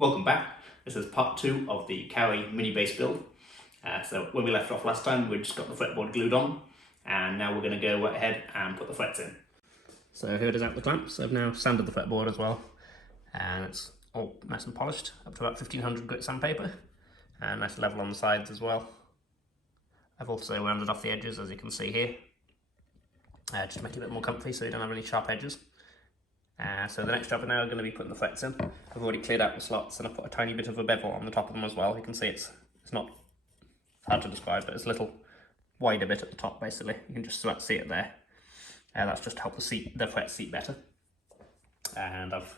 Welcome back. This is part 2 of the Kauri mini bass build. So when we left off last time, we just got the fretboard glued on, and now we're going to go ahead and put the frets in. So here it is out the clamps. I've now sanded the fretboard as well, and it's all nice and polished up to about 1500 grit sandpaper, and nice level on the sides as well. I've also rounded off the edges, as you can see here, just to make it a bit more comfy so you don't have any sharp edges. So the next job now is going to be putting the frets in. I've already cleared out the slots and I've put a tiny bit of a bevel on the top of them as well. You can see it's not hard to describe, but it's a little wider bit at the top basically. You can just about see it there. That's just to help the frets seat better. And I've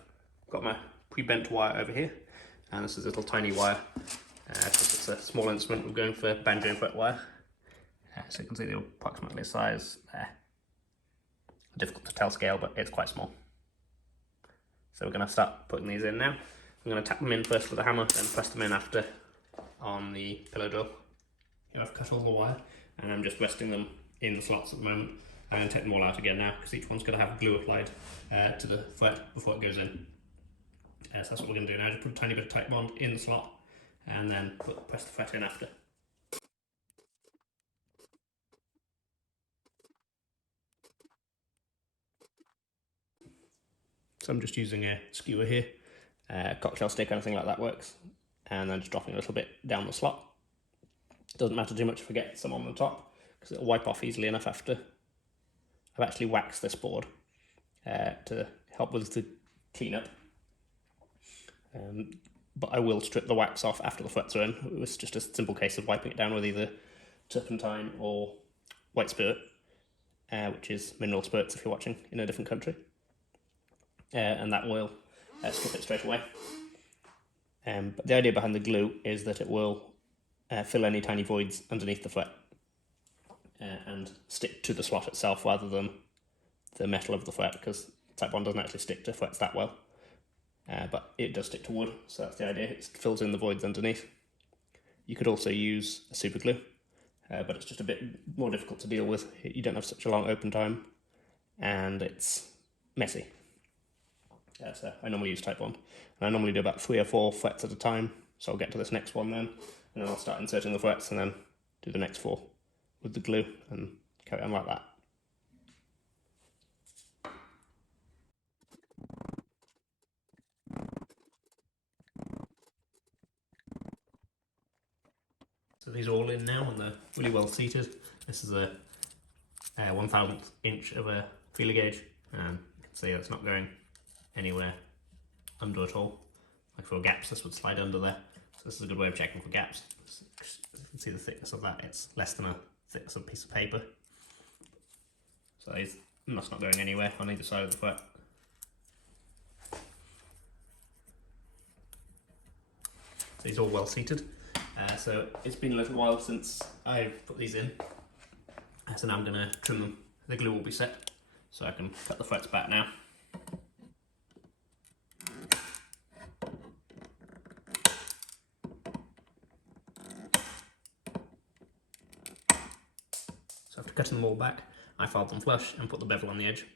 got my pre-bent wire over here, and this is a little tiny wire. Because it's a small instrument, we're going for banjo and fret wire. So you can see the approximately size there. Difficult to tell scale, but it's quite small. So we're going to start putting these in now. I'm going to tap them in first with a hammer, then press them in after on the pillow drill. Here I've cut all the wire, and I'm just resting them in the slots at the moment. I'm going to take them all out again now, because each one's going to have glue applied to the fret before it goes in. So that's what we're going to do now. Just put a tiny bit of tight bond in the slot, and then press the fret in after. So I'm just using a skewer here, cocktail stick, anything like that works, and then just dropping a little bit down the slot. It doesn't matter too much if I get some on the top, because it'll wipe off easily enough after. I've actually waxed this board to help with the cleanup, but I will strip the wax off after the frets are in. It was just a simple case of wiping it down with either turpentine or white spirit, which is mineral spirits if you're watching in a different country. And that will strip it straight away. But the idea behind the glue is that it will fill any tiny voids underneath the fret and stick to the slot itself rather than the metal of the fret, because type 1 doesn't actually stick to frets that well, but it does stick to wood, so that's the idea. It fills in the voids underneath. You could also use a super glue, but it's just a bit more difficult to deal with. You don't have such a long open time, and it's messy. So I normally use type 1, and I normally do about 3 or 4 frets at a time, so I'll get to this next one then, and then I'll start inserting the frets and then do the next 4 with the glue and carry on like that. So these are all in now and they're really well seated. This is a 1/1000th inch of a feeler gauge, and you can see it's not going anywhere under at all. Like for gaps, this would slide under there. So this is a good way of checking for gaps. As you can see the thickness of that, it's less than a thickness of a piece of paper. So that's not going anywhere on either side of the fret. So these are all well seated. So it's been a little while since I've put these in. So now I'm going to trim them. The glue will be set, so I can cut the frets back now. So after cutting them all back, I filed them flush and put the bevel on the edge.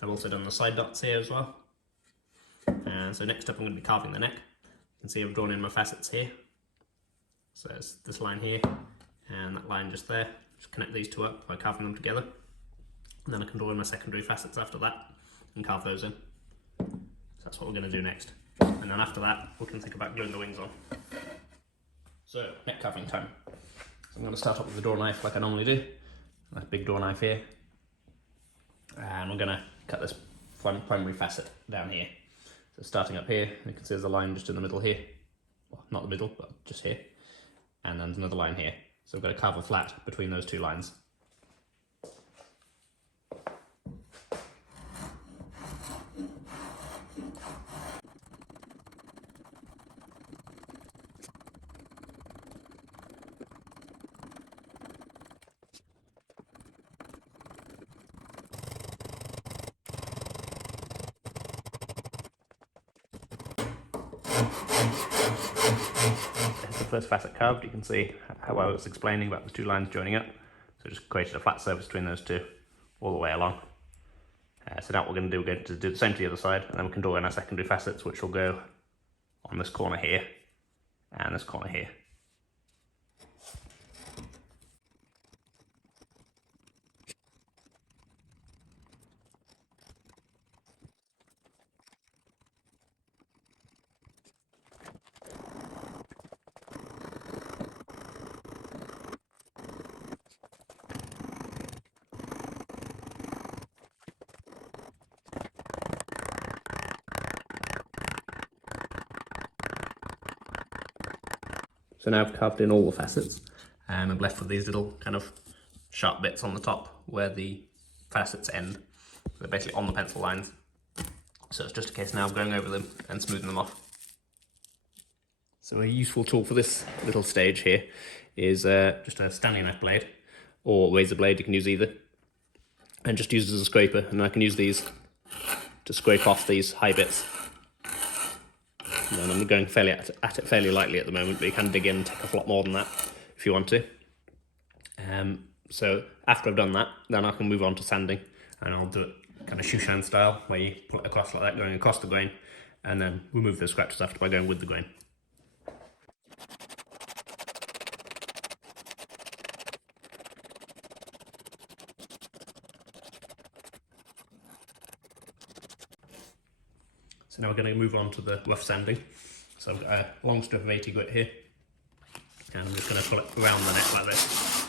I've also done the side dots here as well. And so next up I'm going to be carving the neck. You can see I've drawn in my facets here. So it's this line here and that line just there. Just connect these two up by carving them together. And then I can draw in my secondary facets after that and carve those in. So that's what we're going to do next. And then after that we can think about gluing the wings on. So neck carving time. So I'm going to start off with the draw knife like I normally do. A big draw knife here, and we're going to cut this primary facet down here. So starting up here, you can see there's a line just in the middle here, well, not the middle, but just here, and then there's another line here. So we've got to carve a flat between those two lines. The first facet carved, you can see how I was explaining about the two lines joining up. So just created a flat surface between those two all the way along. So now what we're going to do the same to the other side, and then we can draw in our secondary facets, which will go on this corner here and this corner here. So now I've carved in all the facets and I'm left with these little kind of sharp bits on the top where the facets end. They're basically on the pencil lines. So it's just a case now of going over them and smoothing them off. So a useful tool for this little stage here is just a Stanley knife blade or razor blade, you can use either. And just use it as a scraper, and I can use these to scrape off these high bits. And I'm going at it fairly lightly at the moment, but you can dig in and take off a lot more than that if you want to. So after I've done that, then I can move on to sanding, and I'll do it kind of shoe shine style, where you pull it across like that, going across the grain, and then remove those scratches after by going with the grain. So now we're going to move on to the rough sanding. So I've got a long strip of 80 grit here, and I'm just going to pull it around the neck like this.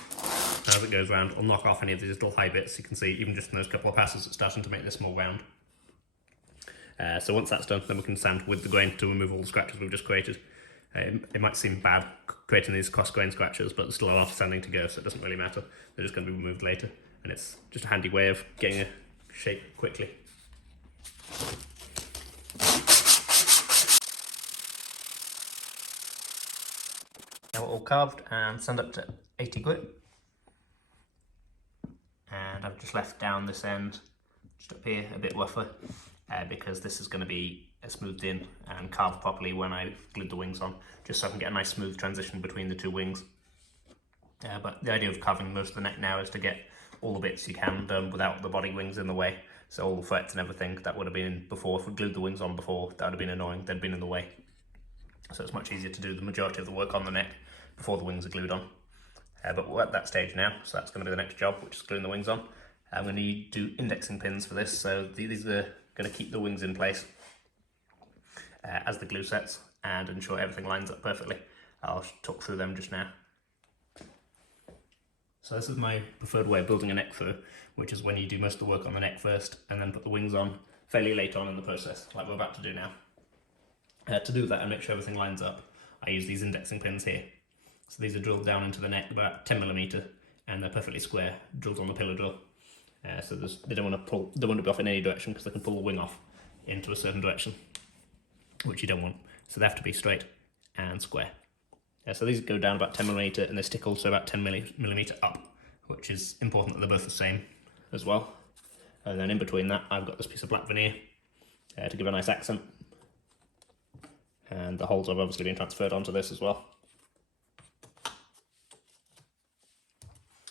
And as it goes round, I'll knock off any of these little high bits. You can see even just in those couple of passes it's starting to make this more round. So once that's done, then we can sand with the grain to remove all the scratches we've just created. It might seem bad creating these cross grain scratches, but there's still a lot of sanding to go, so it doesn't really matter. They're just going to be removed later, and it's just a handy way of getting a shape quickly. Now we're all carved and sand up to 80 grit. And I've just left down this end, just up here, a bit rougher, because this is going to be smoothed in and carved properly when I glued the wings on, just so I can get a nice smooth transition between the two wings. But the idea of carving most of the neck now is to get all the bits you can done without the body wings in the way. So all the frets and everything that would have been before, if we glued the wings on before, that would have been annoying, they'd been in the way. So it's much easier to do the majority of the work on the neck before the wings are glued on. But we're at that stage now, so that's going to be the next job, which is gluing the wings on. I'm going to do indexing pins for this, so these are going to keep the wings in place as the glue sets and ensure everything lines up perfectly. I'll talk through them just now. So this is my preferred way of building a neck fur, which is when you do most of the work on the neck first and then put the wings on fairly late on in the process, like we're about to do now. To do that and make sure everything lines up, I use these indexing pins here. So these are drilled down into the neck about 10mm, and they're perfectly square, drilled on the pillar drill. So they don't want to be off in any direction, because they can pull the wing off into a certain direction, which you don't want. So they have to be straight and square. So these go down about 10mm, and they stick also about 10mm up, which is important that they're both the same as well. And then in between that, I've got this piece of black veneer to give a nice accent. And the holes have obviously been transferred onto this as well.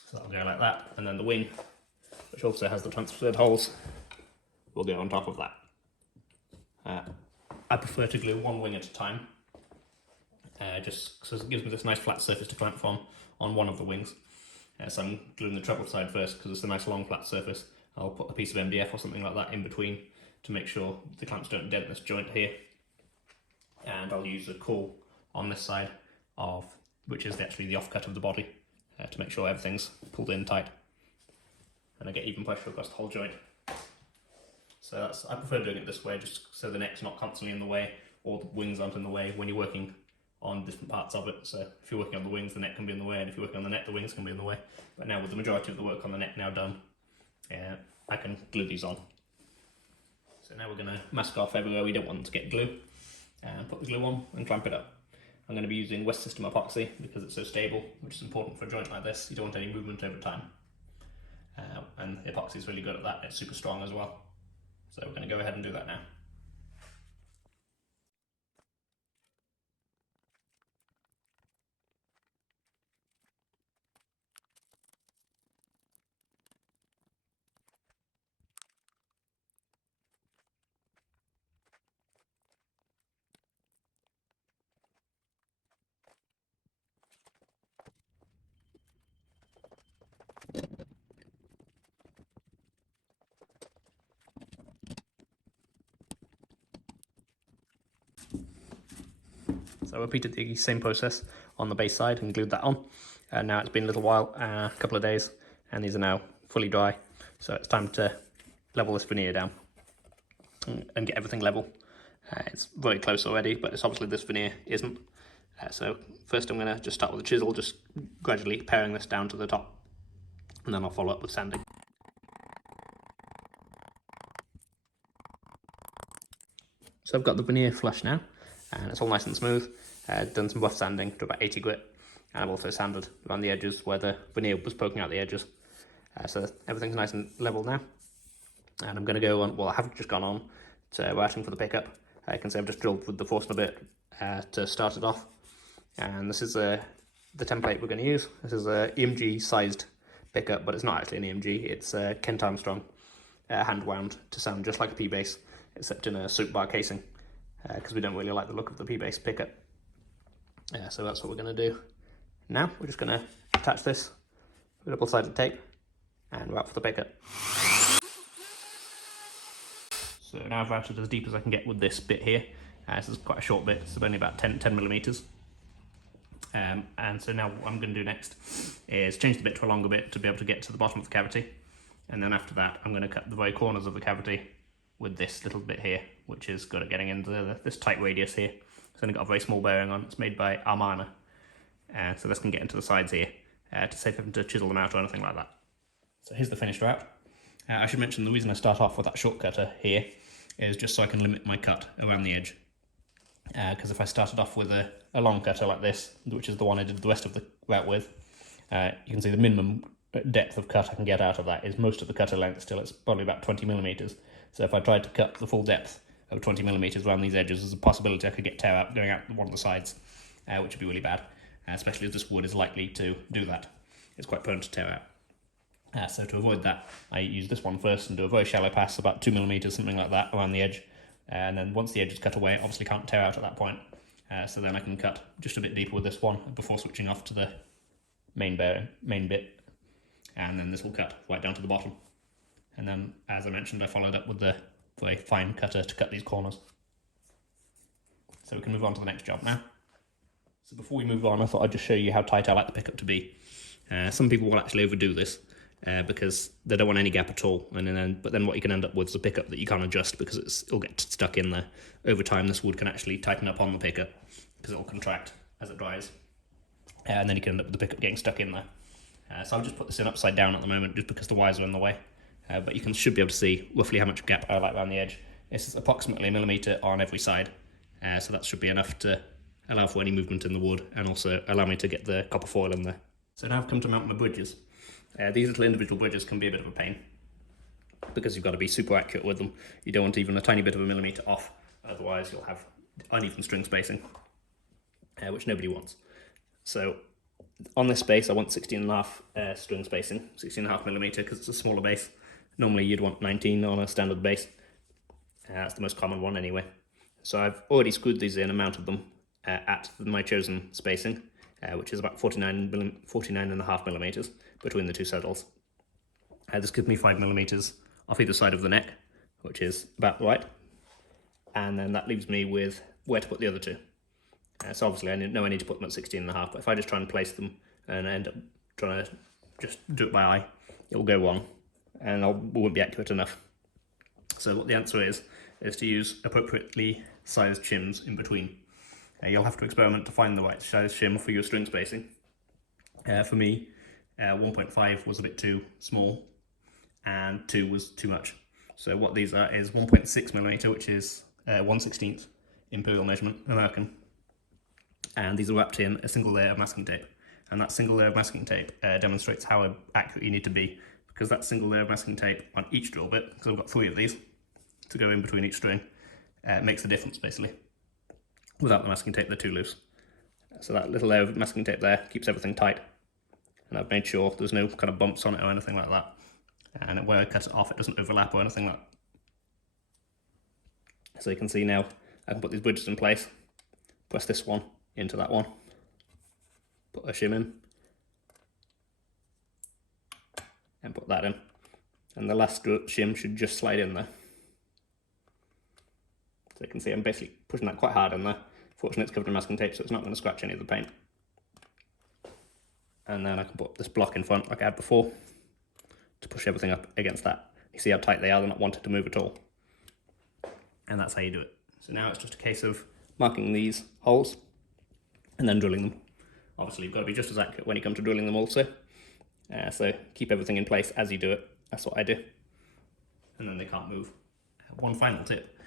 So that'll go like that, and then the wing, which also has the transferred holes, will go on top of that. I prefer to glue one wing at a time, just because it gives me this nice flat surface to clamp from on one of the wings. So I'm gluing the treble side first because it's a nice long flat surface. I'll put a piece of MDF or something like that in between to make sure the clamps don't dent this joint here. And I'll use a caul on this side, which is actually the offcut of the body, to make sure everything's pulled in tight. And I get even pressure across the whole joint. So I prefer doing it this way, just so the neck's not constantly in the way, or the wings aren't in the way when you're working on different parts of it. So if you're working on the wings, the neck can be in the way, and if you're working on the neck, the wings can be in the way. But now with the majority of the work on the neck now done, I can glue these on. So now we're going to mask off everywhere we don't want to get glue, and put the glue on and clamp it up. I'm going to be using West System epoxy because it's so stable, which is important for a joint like this. You don't want any movement over time. And the epoxy is really good at that. It's super strong as well. So we're going to go ahead and do that now. So I repeated the same process on the base side and glued that on. And now it's been a little while, a couple of days, and these are now fully dry. So it's time to level this veneer down and get everything level. It's very close already, but it's obviously this veneer isn't. So first I'm going to just start with a chisel, just gradually paring this down to the top, and then I'll follow up with sanding. So I've got the veneer flush now, and it's all nice and smooth. Done some rough sanding to about 80 grit, and I've also sanded around the edges where the veneer was poking out the edges. So everything's nice and level now. And I'm going to go on, well I have just gone on to writing for the pickup. You can see I've just drilled with the Forstner bit to start it off. And this is the template we're going to use. This is a EMG sized pickup, but it's not actually an EMG, it's Kent Armstrong hand wound to sound just like a P-bass, except in a soap bar casing, because we don't really like the look of the P-bass pickup. So that's what we're going to do. Now we're just going to attach this with double-sided tape and route for the pickup. So now I've routed as deep as I can get with this bit here. This is quite a short bit, so only about 10 millimeters. And so now what I'm going to do next is change the bit to a longer bit to be able to get to the bottom of the cavity. And then after that, I'm going to cut the very corners of the cavity with this little bit here, which is good at getting into this tight radius here. It's only got a very small bearing on. It's made by Armana. So this can get into the sides here to save having to chisel them out or anything like that. So here's the finished route. I should mention the reason I start off with that short cutter here is just so I can limit my cut around the edge. Because if I started off with a long cutter like this, which is the one I did the rest of the route with, you can see the minimum depth of cut I can get out of that is most of the cutter length still. It's probably about 20 millimeters. So if I tried to cut the full depth of 20 millimeters around these edges, there's a possibility I could get tear out going out one of the sides, which would be really bad, especially as this wood is likely to do that. It's quite prone to tear out. So to avoid that, I use this one first and do a very shallow pass, about 2 millimeters, something like that, around the edge. And then once the edge is cut away, it obviously can't tear out at that point. So then I can cut just a bit deeper with this one before switching off to the main bit. And then this will cut right down to the bottom. And then, as I mentioned, I followed up with the very fine cutter to cut these corners. So we can move on to the next job now. So before we move on, I thought I'd just show you how tight I like the pickup to be. Some people will actually overdo this because they don't want any gap at all. But then what you can end up with is a pickup that you can't adjust because it'll get stuck in there. Over time, this wood can actually tighten up on the pickup because it'll contract as it dries. And then you can end up with the pickup getting stuck in there. So I'll just put this in upside down at the moment just because the wires are in the way. But you should be able to see roughly how much gap I like around the edge. It's approximately 1 millimeter on every side. So that should be enough to allow for any movement in the wood and also allow me to get the copper foil in there. So now I've come to mount my bridges. These little individual bridges can be a bit of a pain because you've got to be super accurate with them. You don't want even a tiny bit of a millimeter off, otherwise you'll have uneven string spacing, which nobody wants. So on this base I want 16.5 string spacing, 16.5 millimeter because it's a smaller base. Normally you'd want 19 on a standard base. That's the most common one anyway. So I've already screwed these in and mounted them at my chosen spacing, which is about 49.5 millimeters between the two saddles. This gives me 5 millimeters off either side of the neck, which is about right. And then that leaves me with where to put the other two. So obviously I know I need to put them at 16.5, but if I just try and place them and end up trying to just do it by eye, it'll go wrong and I won't be accurate enough. So what the answer is to use appropriately sized shims in between. You'll have to experiment to find the right size shim for your string spacing. For me, 1.5 was a bit too small and 2 was too much. So what these are is 1.6 millimeter, which is 1/16 imperial measurement, American. And these are wrapped in a single layer of masking tape. And that single layer of masking tape demonstrates how accurate you need to be, because that single layer of masking tape on each drill bit, because I've got 3 of these to go in between each string, makes a difference basically. Without the masking tape, they're too loose. So that little layer of masking tape there keeps everything tight. And I've made sure there's no kind of bumps on it or anything like that. And where I cut it off, it doesn't overlap or anything like that. So you can see now, I can put these bridges in place, press this one into that one, put a shim in, and put that in. And the last shim should just slide in there. So you can see I'm basically pushing that quite hard in there. Fortunately it's covered in masking tape, so it's not going to scratch any of the paint. And then I can put this block in front like I had before to push everything up against that. You see how tight they are, they're not wanted to move at all. And that's how you do it. So now it's just a case of marking these holes and then drilling them. Obviously you've got to be just as accurate when you come to drilling them also. So keep everything in place as you do it. That's what I do. And then they can't move. One final tip,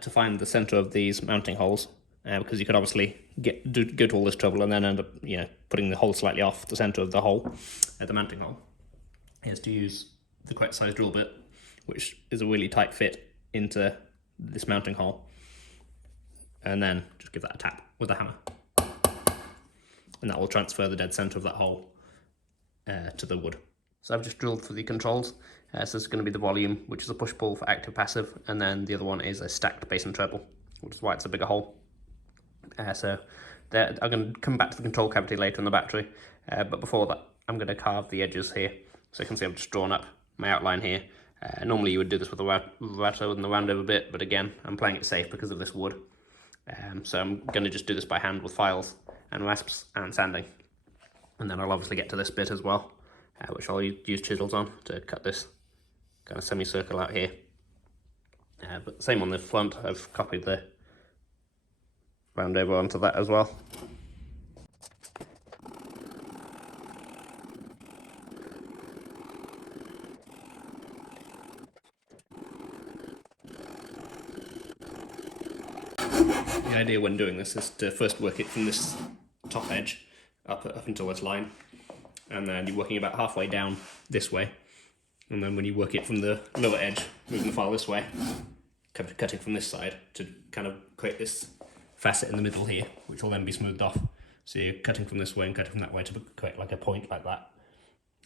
to find the centre of these mounting holes, because you could obviously go to all this trouble and then end up, putting the hole slightly off the centre of the hole, the mounting hole, is to use the correct size drill bit, which is a really tight fit into this mounting hole, and then just give that a tap with a hammer, and that will transfer the dead centre of that hole to the wood. So I've just drilled for the controls. So this is going to be the volume, which is a push-pull for active-passive, and then the other one is a stacked bass and treble, which is why it's a bigger hole. So I'm going to come back to the control cavity later in the battery, but before that I'm going to carve the edges here. So you can see I've just drawn up my outline here. Normally you would do this with a router and the roundover bit, but again I'm playing it safe because of this wood. So I'm going to just do this by hand with files and rasps and sanding. And then I'll obviously get to this bit as well, which I'll use chisels on to cut this kind of semicircle out here. But same on the front, I've copied the roundover onto that as well. The idea when doing this is to first work it from this top edge up until this line, and then you're working about halfway down this way, and then when you work it from the lower edge, moving the file this way, cutting from this side to kind of create this facet in the middle here, which will then be smoothed off. So you're cutting from this way and cutting from that way to create like a point like that,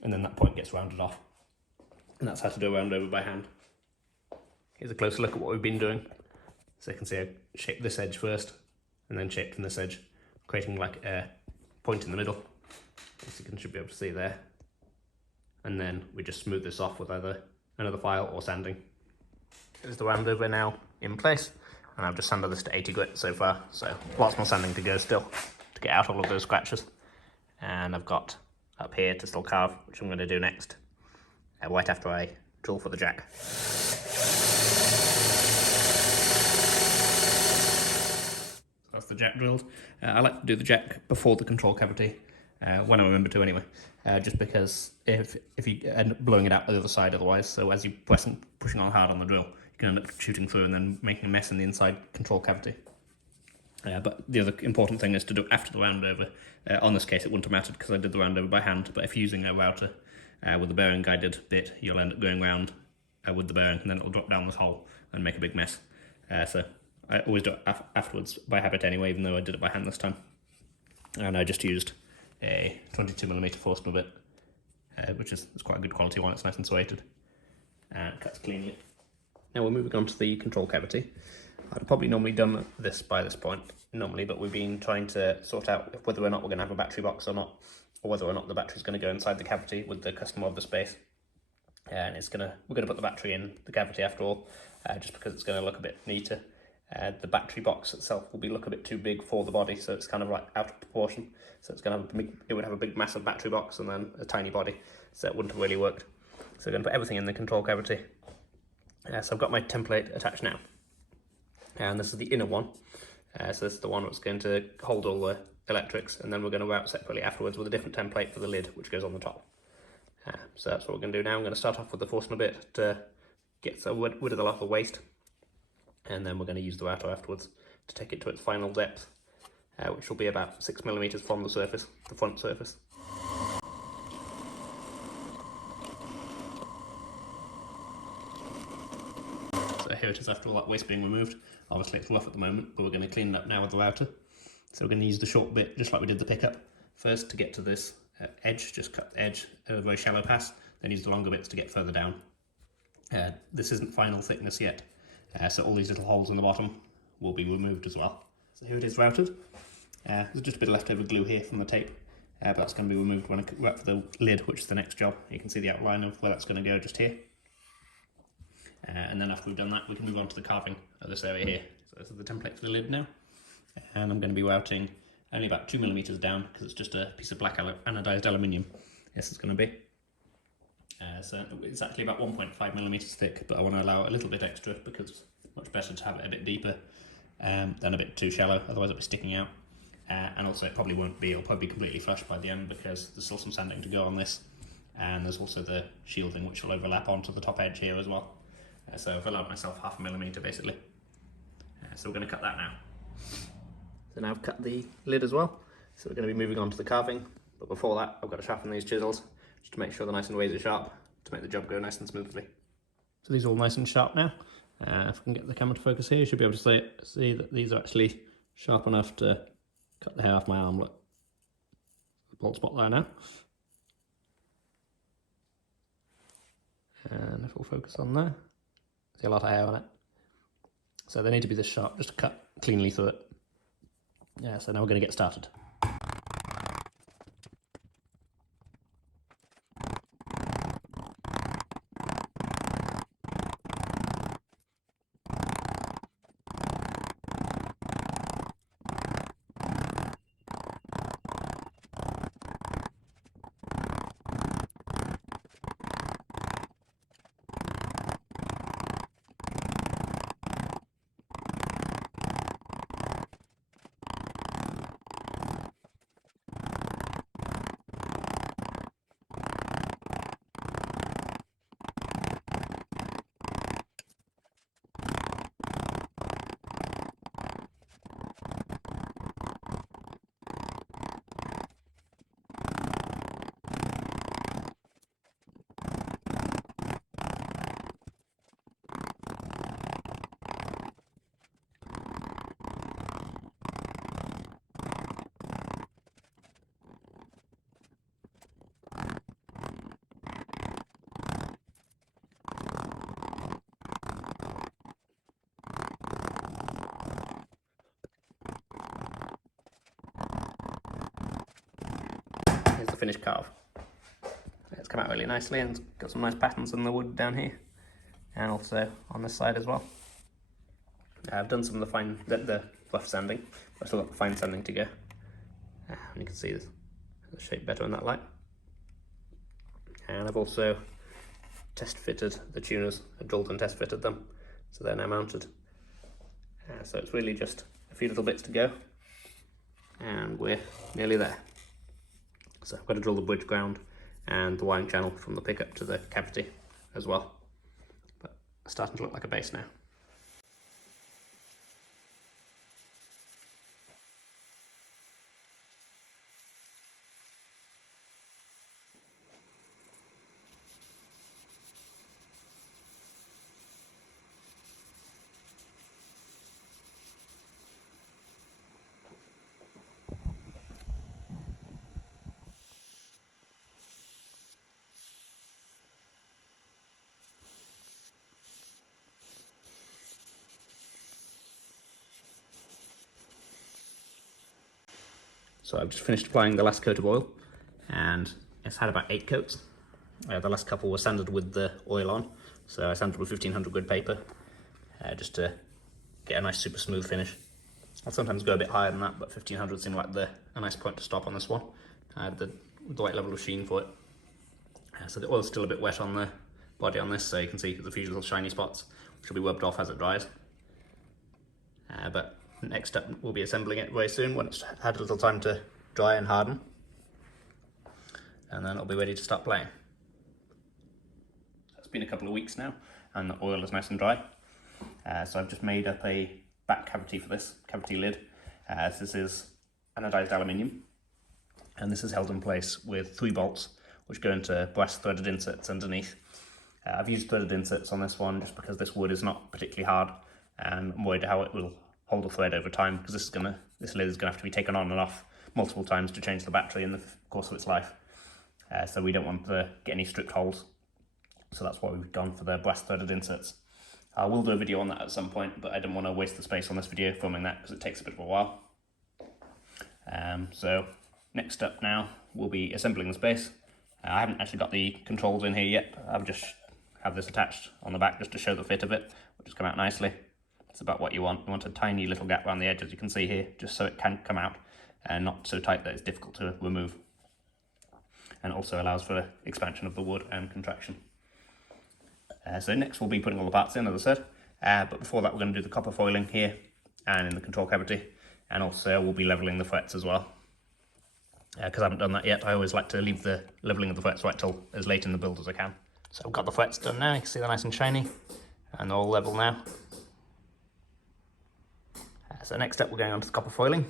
and then that point gets rounded off. And that's how to do a roundover by hand. Here's a closer look at what we've been doing. So you can see I shaped this edge first, and then shaped from this edge, creating like a point in the middle, as you should be able to see there. And then we just smooth this off with either another file or sanding. There's the roundover now in place, and I've just sanded this to 80 grit so far, so lots more sanding to go still to get out all of those scratches. And I've got up here to still carve, which I'm going to do next, right after I drill for the jack. That's the jack drilled. I like to do the jack before the control cavity, when I remember to anyway, just because if you end up blowing it out the other side otherwise, so as you pushing on hard on the drill, you can end up shooting through and then making a mess in the inside control cavity. But the other important thing is to do it after the roundover. On this case it wouldn't have mattered because I did the roundover by hand, but if you're using a router with the bearing guided bit, you'll end up going round with the bearing, and then it'll drop down this hole and make a big mess. So I always do it afterwards by habit anyway, even though I did it by hand this time. And I just used a 22mm Forstner bit, which is quite a good quality one. It's nice and serrated and it cuts cleanly. Now we're moving on to the control cavity. I'd probably normally done this by this point normally, but we've been trying to sort out whether or not we're going to have a battery box or not, or whether or not the battery's going to go inside the cavity with the customer of the space. And we're going to put the battery in the cavity after all, just because it's going to look a bit neater. The battery box itself will look a bit too big for the body, so it's kind of like out of proportion. So it's going to it would have a big massive battery box and then a tiny body, so it wouldn't have really worked. So we're going to put everything in the control cavity. So I've got my template attached now, and this is the inner one. So this is the one that's going to hold all the electrics, and then we're going to route separately afterwards with a different template for the lid, which goes on the top. So that's what we're going to do now. I'm going to start off with the Forstner bit to get rid of a lot of the waste, and then we're going to use the router afterwards to take it to its final depth, which will be about 6mm from the surface, the front surface. So here it is after all that waste being removed. Obviously it's rough at the moment, but we're going to clean it up now with the router. So we're going to use the short bit, just like we did the pickup. First, to get to this edge, just cut the edge at a very shallow pass, then use the longer bits to get further down. This isn't final thickness yet, so all these little holes in the bottom will be removed as well. So here it is routed. There's just a bit of leftover glue here from the tape, but that's going to be removed when I wrap for the lid, which is the next job. You can see the outline of where that's going to go just here. And then after we've done that, we can move on to the carving of this area here. So this is the template for the lid now. and I'm going to be routing only about 2mm down because it's just a piece of black anodized aluminium. This is going to be. So it's actually about 1.5mm thick, but I want to allow a little bit extra because it's much better to have it a bit deeper than a bit too shallow, otherwise it'll be sticking out. And also it'll probably be completely flush by the end because there's still some sanding to go on this, and there's also the shielding which will overlap onto the top edge here as well. So I've allowed myself 0.5mm basically. So we're going to cut that now. So now I've cut the lid as well, so we're going to be moving on to the carving, but before that I've got to sharpen these chisels just to make sure they're nice and razor sharp to make the job go nice and smoothly. So these are all nice and sharp now. If I can get the camera to focus here, you should be able to see that these are actually sharp enough to cut the hair off my arm. Look, bald spot there now. And if we'll focus on there, see a lot of hair on it. So they need to be this sharp just to cut cleanly through it. Yeah, so now we're going to get started. Here's the finished carve. It's come out really nicely and it's got some nice patterns in the wood down here and also on this side as well. I've done some of the rough sanding, but I've still got the fine sanding to go. And you can see the shape better in that light. And I've also test fitted the tuners. I've drilled and test fitted them, so they're now mounted. So it's really just a few little bits to go and we're nearly there. So I've got to drill the bridge ground and the wiring channel from the pickup to the cavity as well. But it's starting to look like a base now. So I've just finished applying the last coat of oil and it's had about 8 coats. The last couple were sanded with the oil on, so I sanded with 1500 grit paper just to get a nice super smooth finish. I'll sometimes go a bit higher than that, but 1500 seemed like a nice point to stop on this one. I had the right level of sheen for it. So the oil's still a bit wet on the body on this, so you can see the few little shiny spots, which will be rubbed off as it dries. But next up we'll be assembling it very soon when it's had a little time to dry and harden, and then it'll be ready to start playing. It's been a couple of weeks now and the oil is nice and dry, so I've just made up a back cavity for this cavity lid. This is anodized aluminium and this is held in place with 3 bolts which go into brass threaded inserts underneath. I've used threaded inserts on this one just because this wood is not particularly hard and I'm worried how it will hold the thread over time, because this lid is going to have to be taken on and off multiple times to change the battery in the course of its life. So we don't want to get any stripped holes. So that's why we've gone for the brass threaded inserts. I will do a video on that at some point, but I didn't want to waste the space on this video filming that because it takes a bit of a while. So next up now we'll be assembling the base. I haven't actually got the controls in here yet. I've just have this attached on the back just to show the fit of it, which has come out nicely. It's about what you want. You want a tiny little gap around the edge, as you can see here, just so it can come out, and not so tight that it's difficult to remove. And also allows for expansion of the wood and contraction. So next we'll be putting all the parts in, as I said, but before that we're going to do the copper foiling here and in the control cavity, and also we'll be levelling the frets as well. Because I haven't done that yet, I always like to leave the levelling of the frets right till as late in the build as I can. So I've got the frets done now, you can see they're nice and shiny, and they're all level now. So next up we're going on to the copper foiling,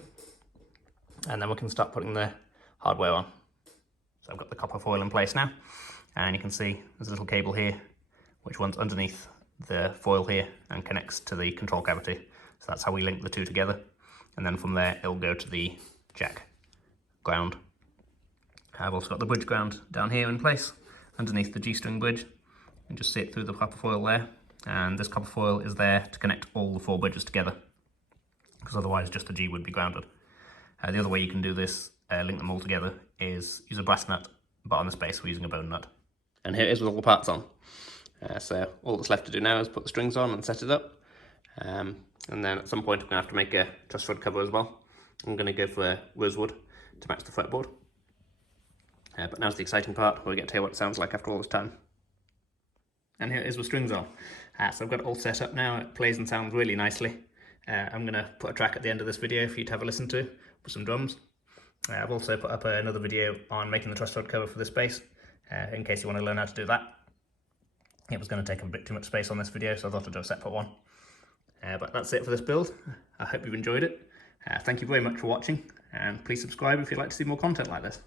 and then we can start putting the hardware on. So I've got the copper foil in place now, and you can see there's a little cable here which runs underneath the foil here and connects to the control cavity. So that's how we link the two together, and then from there it'll go to the jack ground. I've also got the bridge ground down here in place underneath the G-string bridge. You can just see it through the copper foil there, and this copper foil is there to connect all the 4 bridges together, because otherwise just the G would be grounded. The other way you can do this, link them all together, is use a brass nut, but on the space we're using a bone nut. And here it is with all the parts on. So all that's left to do now is put the strings on and set it up. And then at some point I'm going to have to make a truss rod cover as well. I'm going to go for rosewood to match the fretboard. But now's the exciting part, where we get to hear what it sounds like after all this time. And here it is with strings on. So I've got it all set up now, it plays and sounds really nicely. I'm going to put a track at the end of this video for you to have a listen to, with some drums. I've also put up another video on making the truss rod cover for this bass, in case you want to learn how to do that. It was going to take a bit too much space on this video, so I thought I'd do a separate one. But that's it for this build. I hope you've enjoyed it. Thank you very much for watching, and please subscribe if you'd like to see more content like this.